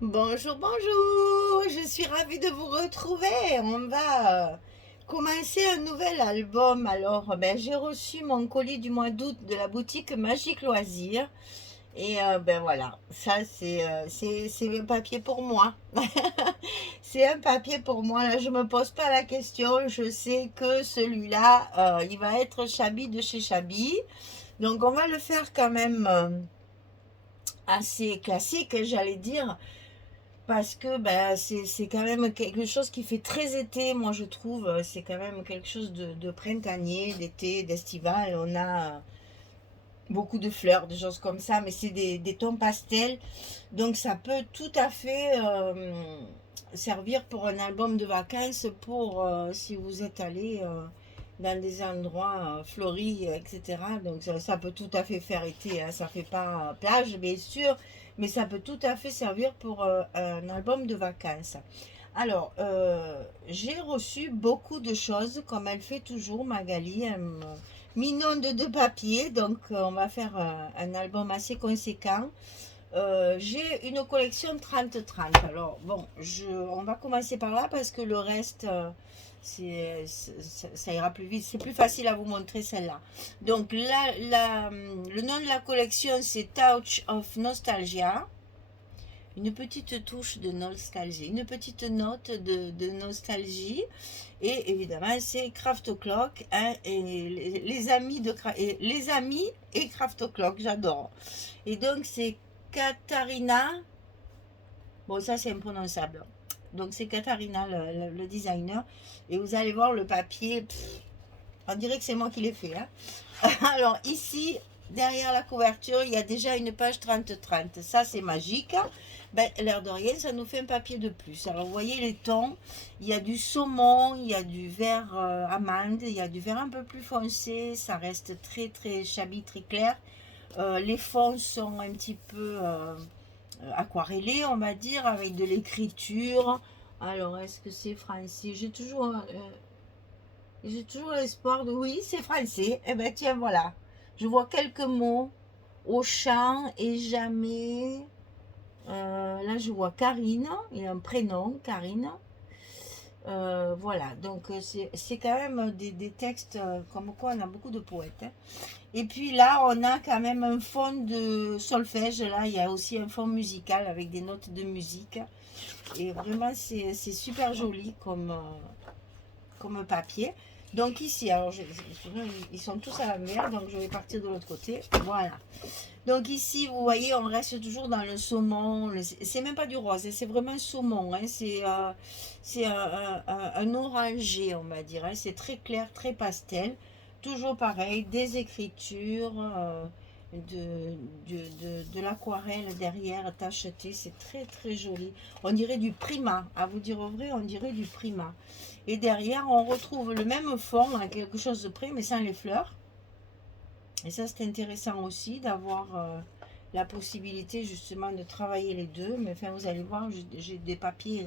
Bonjour, bonjour, je suis ravie de vous retrouver. On va commencer un nouvel album. Alors, j'ai reçu mon colis du mois d'août de la boutique Magique Loisirs. Et voilà, ça c'est un papier pour moi. C'est un papier pour moi. Là, je me pose pas la question. Je sais que celui-là, il va être Chabi de chez Chabi. Donc, on va le faire quand même assez classique, j'allais dire. Parce que c'est quand même quelque chose qui fait très été, moi je trouve. C'est quand même quelque chose de printanier, d'été, d'estival. On a beaucoup de fleurs, des choses comme ça, mais c'est des tons pastels. Donc ça peut tout à fait servir pour un album de vacances, pour si vous êtes allé dans des endroits fleuris, etc. Donc ça peut tout à fait faire été, hein. Ça fait pas plage, bien sûr, mais ça peut tout à fait servir pour un album de vacances. Alors, j'ai reçu beaucoup de choses, comme elle fait toujours, Magali. Elle m'inonde de papier, donc on va faire un album assez conséquent. J'ai une collection 30-30. Alors, bon, on va commencer par là parce que le reste, ça ira plus vite. C'est plus facile à vous montrer celle-là. Donc, le nom de la collection, c'est Touch of Nostalgia. Une petite touche de nostalgie, une petite note de nostalgie. Et évidemment, c'est Craft O'Clock, hein, et les amis les amis et Craft O'Clock, j'adore. Et donc, c'est Katharina. Bon, ça, c'est imprononçable. Donc, c'est Katharina, le designer. Et vous allez voir le papier. On dirait que c'est moi qui l'ai fait, hein. Alors, ici, derrière la couverture, il y a déjà une page 30-30. Ça, c'est magique. L'air de rien, ça nous fait un papier de plus. Alors, vous voyez les tons. Il y a du saumon, il y a du vert amande, il y a du vert un peu plus foncé. Ça reste très, très chabi, très clair. Les fonds sont un petit peu aquarellés, on va dire, avec de l'écriture. Alors, est-ce que c'est français? J'ai toujours l'espoir de... Oui, c'est français. Eh bien, tiens, voilà. Je vois quelques mots. Au champ et jamais... là, je vois Karine. Il y a un prénom, Karine. Voilà, donc c'est quand même des textes comme quoi on a beaucoup de poètes, hein. Et puis là, on a quand même un fond de solfège. Là, il y a aussi un fond musical avec des notes de musique. Et vraiment, c'est super joli comme papier. Donc ici, alors ils sont tous à l'envers, donc je vais partir de l'autre côté. Voilà. Donc ici, vous voyez, on reste toujours dans le saumon. C'est même pas du rose, hein, c'est vraiment un saumon, hein. C'est un orangé, on va dire, hein. C'est très clair, très pastel. Toujours pareil, des écritures, de l'aquarelle derrière tachetée. C'est très très joli. On dirait du Prima. À vous dire au vrai, on dirait du Prima. Et derrière, on retrouve le même fond, hein, quelque chose de près, mais sans les fleurs. Et ça, c'est intéressant aussi d'avoir la possibilité justement de travailler les deux. Mais enfin, vous allez voir, j'ai des papiers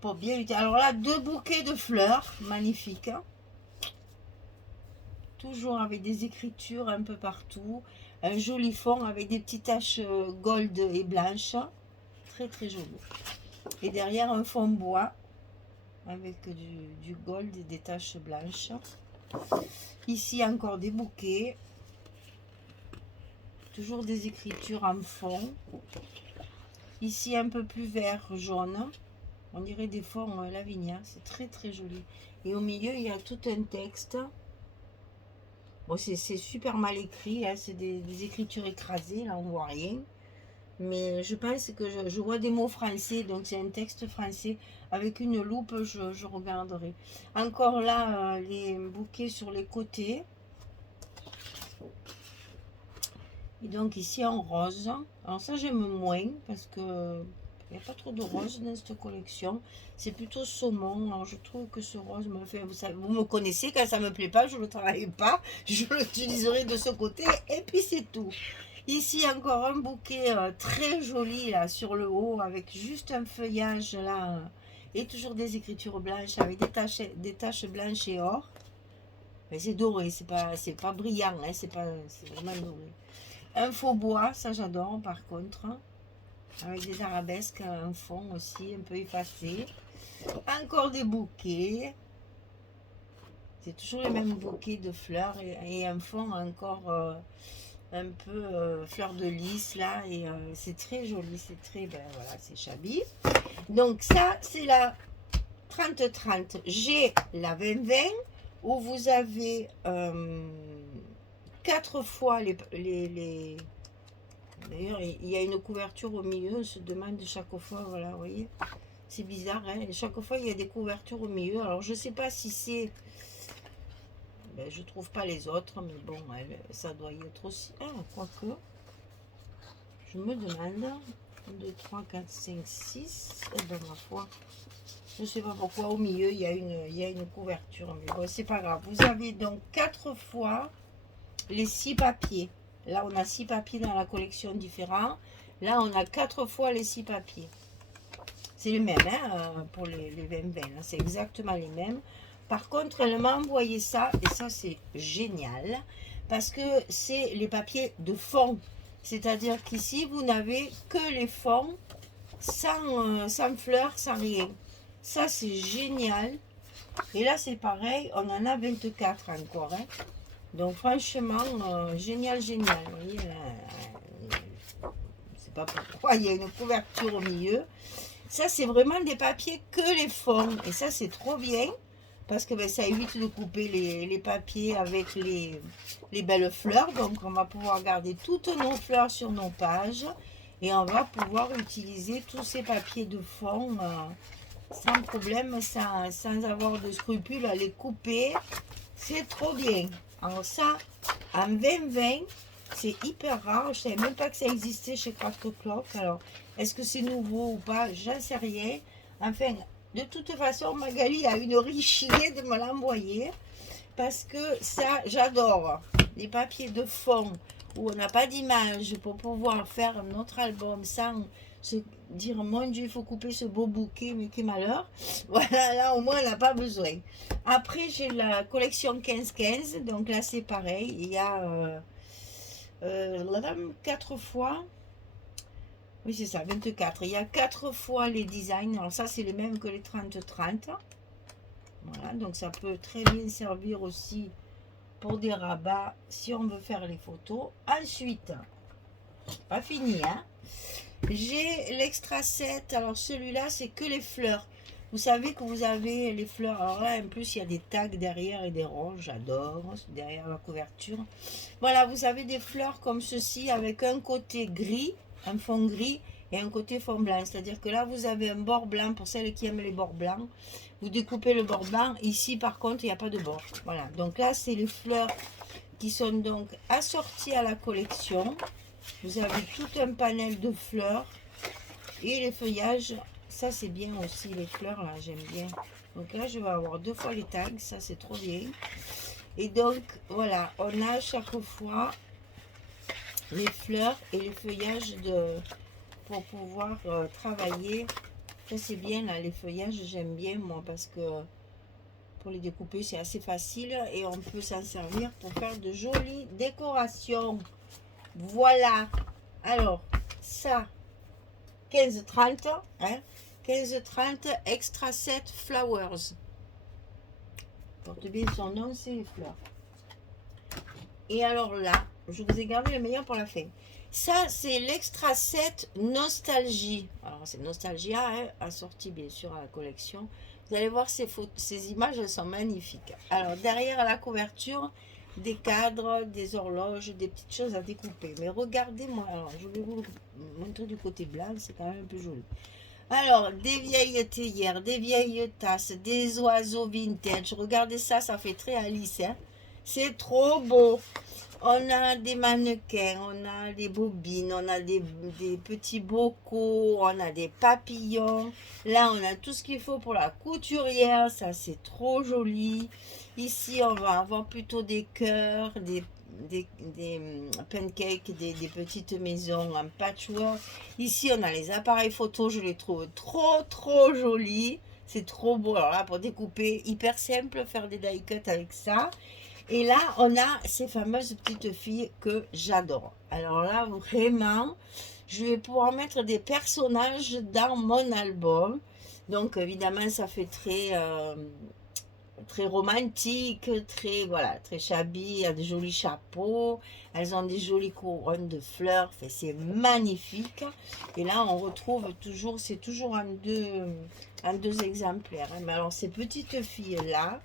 pour bien utiliser. Alors là, deux bouquets de fleurs, magnifiques, hein. Toujours avec des écritures un peu partout. Un joli fond avec des petites taches gold et blanches. Très très joli. Et derrière, un fond bois avec du gold et des taches blanches. Ici, encore des bouquets. Toujours des écritures en fond. Ici, un peu plus vert, jaune. On dirait des fonds Lavinia. C'est très très joli. Et au milieu, il y a tout un texte. Bon, c'est super mal écrit, hein. C'est des écritures écrasées. Là, on voit rien. Mais je pense que je vois des mots français. Donc, c'est un texte français. Avec une loupe, je regarderai. Encore là, les bouquets sur les côtés. Et donc ici en rose. Alors ça j'aime moins parce que il n'y a pas trop de rose dans cette collection. C'est plutôt saumon. Alors je trouve que ce rose me fait... vous me connaissez, quand ça ne me plaît pas, je ne le travaille pas. Je l'utiliserai de ce côté et puis c'est tout. Ici encore un bouquet très joli là sur le haut avec juste un feuillage là. Et toujours des écritures blanches avec des taches blanches et or. Mais c'est doré, c'est pas brillant, hein, c'est vraiment doré. Un faux bois, ça j'adore par contre. avec des arabesques, un fond aussi un peu effacé. Encore des bouquets. C'est toujours les mêmes bouquets de fleurs et un fond encore un peu fleur de lys là. Et c'est très joli, c'est très, ben voilà, c'est Chabi. Donc ça, c'est la 30-30. J'ai la 20-20 où vous avez 4 fois les... D'ailleurs, il y a une couverture au milieu, on se demande chaque fois, voilà, vous voyez. C'est bizarre, hein. Chaque fois, il y a des couvertures au milieu. Alors, je ne sais pas si c'est... Ben, je trouve pas les autres, mais bon, ça doit y être aussi. Ah, quoique, je me demande. 1, 2, 3, 4, 5, 6. Et ben, ma foi, je ne sais pas pourquoi, au milieu, il y a une couverture. Mais bon, c'est pas grave. Vous avez donc 4 fois les 6 papiers. Là, on a 6 papiers dans la collection différents. Là, on a 4 fois les 6 papiers. C'est les mêmes hein, pour les 20-20. C'est exactement les mêmes. Par contre, elle m'a envoyé ça. Et ça, c'est génial. Parce que c'est les papiers de fond. C'est-à-dire qu'ici, vous n'avez que les fonds sans fleurs, sans rien. Ça, c'est génial. Et là, c'est pareil. On en a 24 encore. Hein. Donc, franchement, génial, génial. Vous voyez, c'est pas pourquoi. Il y a une couverture au milieu. Ça, c'est vraiment des papiers que les fonds. Et ça, c'est trop bien. Parce que ben, ça évite de couper les papiers avec les belles fleurs. Donc, on va pouvoir garder toutes nos fleurs sur nos pages. Et on va pouvoir utiliser tous ces papiers de fond sans problème, sans avoir de scrupules à les couper. C'est trop bien. Alors ça, en 2020, c'est hyper rare. Je ne savais même pas que ça existait chez Craft Clock. Alors, est-ce que c'est nouveau ou pas? J'en sais rien. Enfin, de toute façon, Magali a une riche idée de me l'envoyer. Parce que ça, j'adore. Les papiers de fond où on n'a pas d'image pour pouvoir faire notre album sans se dire, mon Dieu, il faut couper ce beau bouquet, mais quel malheur. Voilà, là, au moins, on n'a pas besoin. Après, j'ai la collection 15-15. Donc là, c'est pareil. Il y a 4 fois. Oui, c'est ça, 24. Il y a 4 fois les designs. Alors ça, c'est les mêmes que les 30-30. Voilà, donc ça peut très bien servir aussi pour des rabats si on veut faire les photos. Ensuite, pas fini, hein. J'ai l'extra 7. Alors celui-là, c'est que les fleurs. Vous savez que vous avez les fleurs. Alors là, en plus, il y a des tags derrière et des ronds. J'adore, derrière la couverture. Voilà, vous avez des fleurs comme ceci avec un côté gris, un fond gris et un côté fond blanc. C'est-à-dire que là, vous avez un bord blanc pour celles qui aiment les bords blancs. Vous découpez le bord blanc. Ici, par contre, il n'y a pas de bord. Voilà, donc là, c'est les fleurs qui sont donc assorties à la collection. Vous avez tout un panel de fleurs et les feuillages. Ça, c'est bien aussi, les fleurs, là, j'aime bien. Donc là, je vais avoir 2 fois les tags. Ça, c'est trop bien. Et donc, voilà, on a chaque fois les fleurs et les feuillages pour pouvoir travailler. Ça, c'est bien, là, les feuillages, j'aime bien, moi, parce que pour les découper, c'est assez facile. Et on peut s'en servir pour faire de jolies décorations. Voilà. Alors, ça, 15-30, hein, 15-30, extra set flowers. Porte bien son nom, c'est les fleurs. Et alors là, je vous ai gardé le meilleur pour la fin. Ça, c'est l'extra set Nostalgie. Alors, c'est Nostalgia, hein, assorti bien sûr à la collection. Vous allez voir ces images, elles sont magnifiques. Alors, derrière la couverture, des cadres, des horloges, des petites choses à découper. Mais regardez-moi, alors je vais vous montrer du côté blanc, c'est quand même un peu joli. Alors, des vieilles théières, des vieilles tasses, des oiseaux vintage. Regardez ça, ça fait très Alice, hein. C'est trop beau. On a des mannequins, on a des bobines, on a des petits bocaux, on a des papillons. Là, on a tout ce qu'il faut pour la couturière. Ça, c'est trop joli. Ici, on va avoir plutôt des cœurs, des pancakes, des petites maisons en patchwork. Ici, on a les appareils photo. Je les trouve trop jolis. C'est trop beau. Alors là, pour découper, hyper simple, faire des die cuts avec ça. Et là, on a ces fameuses petites filles que j'adore. Alors là, vraiment, je vais pouvoir mettre des personnages dans mon album. Donc évidemment ça fait très romantique, très voilà, très shabby, il y a des jolis chapeaux, elles ont des jolies couronnes de fleurs, enfin, c'est magnifique. Et là on retrouve toujours, c'est toujours en deux exemplaires, hein. Mais alors ces petites filles là,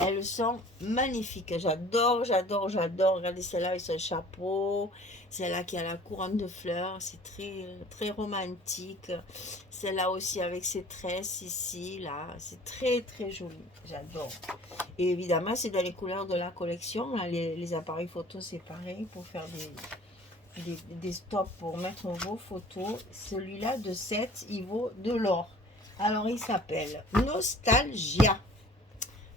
elles sont magnifiques. J'adore, j'adore, j'adore. Regardez celle-là avec son chapeau. Celle-là qui a la couronne de fleurs. C'est très, très romantique. Celle-là aussi avec ses tresses ici, là. C'est très, très joli. J'adore. Et évidemment, c'est dans les couleurs de la collection. Là, les appareils photo, c'est pareil pour faire des stops pour mettre vos photos. Celui-là de 7, il vaut de l'or. Alors, il s'appelle Nostalgia.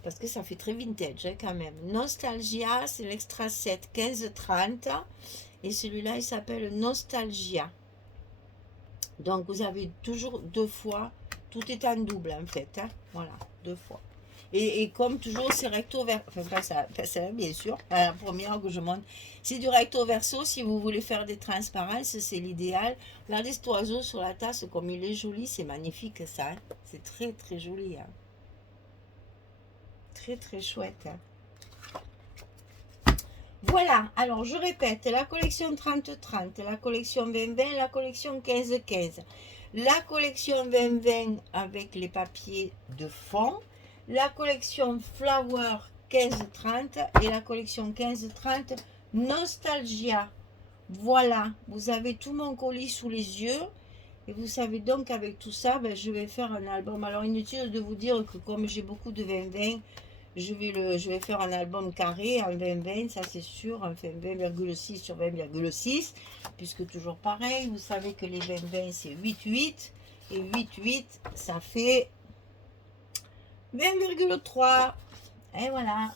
Parce que ça fait très vintage hein, quand même. Nostalgia, c'est l'extra 7, 15-30. Et celui-là, il s'appelle Nostalgia. Donc, vous avez toujours deux fois. Tout est en double, en fait. Hein. Voilà, deux fois. Et comme toujours, c'est recto verso. Enfin, pas ça, bien sûr. La première que je montre. C'est du recto verso. Si vous voulez faire des transparences, c'est l'idéal. Regardez cet oiseau sur la tasse, comme il est joli. C'est magnifique, ça. Hein. C'est très, très joli. Hein. Très très chouette. Voilà, alors je répète, la collection 30-30, la collection 20-20, la collection 15-15, la collection 20-20 avec les papiers de fond, la collection Flower 15-30 et la collection 15-30 Nostalgia. Voilà, vous avez tout mon colis sous les yeux. Et vous savez donc qu'avec tout ça, ben, je vais faire un album. Alors inutile de vous dire que comme j'ai beaucoup de 20-20, je vais faire un album carré en 20-20, ça c'est sûr, enfin 20,6 sur 20,6, puisque toujours pareil, vous savez que les 20-20 c'est 8,8, et 8,8 ça fait 20,3. Et voilà,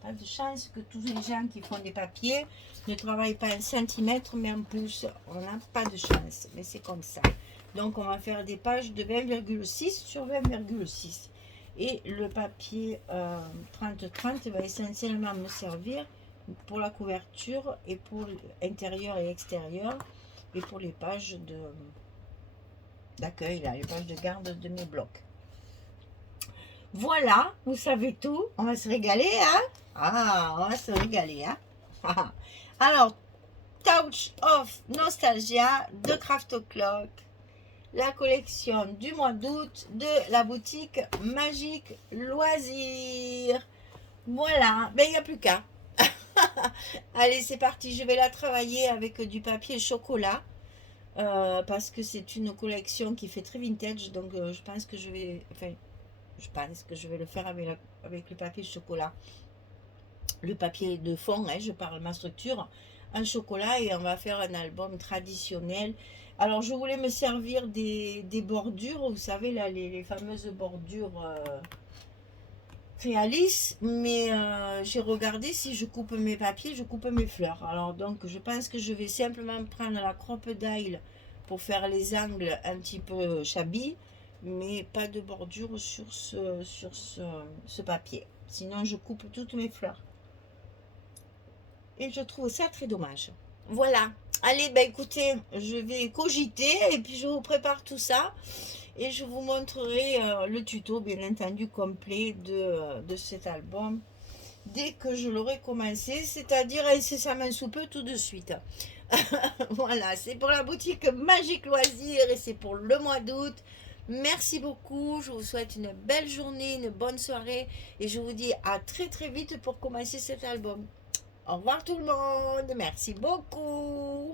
pas de chance que tous les gens qui font des papiers ne travaillent pas en centimètres, mais en pouces. On n'a pas de chance, mais c'est comme ça. Donc on va faire des pages de 20,6 sur 20,6. Et le papier 30-30 va essentiellement me servir pour la couverture et pour l'intérieur et extérieur et pour les pages d'accueil, les pages de garde de mes blocs. Voilà, vous savez tout. On va se régaler, hein? Ah, on va se régaler, hein? Alors, Touch of Nostalgia de Craft O'Clock. La collection du mois d'août de la boutique Magique Loisirs. Voilà, ben il n'y a plus qu'à. Allez, c'est parti, je vais la travailler avec du papier chocolat. Parce que c'est une collection qui fait très vintage. Donc je pense que je vais... Enfin, je pense que je vais le faire avec le papier chocolat. Le papier de fond, hein, je parle ma structure, en chocolat, et on va faire un album traditionnel. Alors je voulais me servir des bordures, vous savez là, les fameuses bordures réalistes, mais j'ai regardé, si je coupe mes papiers, je coupe mes fleurs. Alors donc je pense que je vais simplement prendre la crocodile pour faire les angles un petit peu shabby, mais pas de bordure sur ce papier. Sinon je coupe toutes mes fleurs. Et je trouve ça très dommage. Voilà. Allez, ben écoutez, je vais cogiter et puis je vous prépare tout ça. Et je vous montrerai le tuto, bien entendu, complet de cet album dès que je l'aurai commencé, c'est-à-dire incessamment sous peu, tout de suite. Voilà, c'est pour la boutique Magique Loisirs et c'est pour le mois d'août. Merci beaucoup, je vous souhaite une belle journée, une bonne soirée et je vous dis à très très vite pour commencer cet album. Au revoir tout le monde, merci beaucoup.